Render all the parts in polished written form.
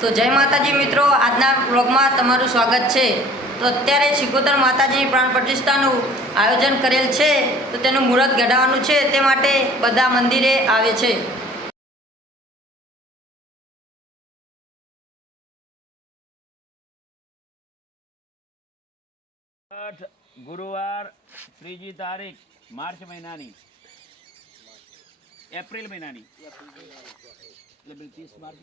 તો જય માતાજી મિત્રો, આજના બ્લોગમાં તમારું સ્વાગત છે। તો અત્યારે સિકોતર માતાજીની પ્રાણ પ્રતિષ્ઠાનું આયોજન કરેલ છે, તો તેનું મુહૂર્ત ઘડાવવાનું છે, તે માટે બધા મંદિરે આવે છે। ગુરુવાર 3જી તારીખ માર્ચ મહિનાની એપ્રિલ મહિનાની એટલે 30 માર્ચ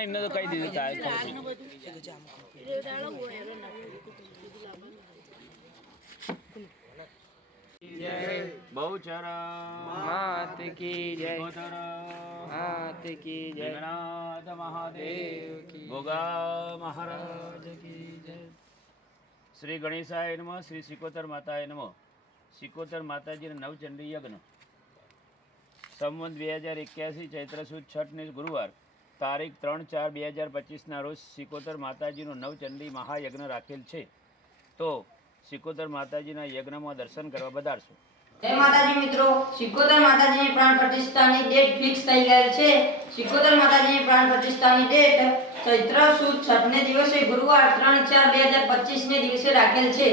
એમને તો કહી દીધું बहुचर मात की जय, सिकोतर मात की जय, जगन्नाथ महादेव की भोगा महाराज की जय। श्री गणेशाय नमः। श्री सिकोतर माताय नमः। सिकोतर माताजी नवचंडी यज्ञ संवत 2081 चैत्र सुद छठ ने गुरुवार तारीख 3/4/2025 रोज सिकोतर माताजी नवचंडी महायज्ञ राखेल है। तो सिकोतर माताजीना यज्ञમાં દર્શન કરવા બધારશું। જય માતાજી મિત્રો, સિકોતર માતાજીની પ્રાણ પ્રતિષ્ઠાની ડેટ ફિક્સ થઈ ગયેલ છે। સિકોતર માતાજીની પ્રાણ પ્રતિષ્ઠાની ડેટ ચૈત્ર સુદ 6 ને દિવસે ગુરુવાર 3/4/2025 ને દિવસે રાખેલ છે।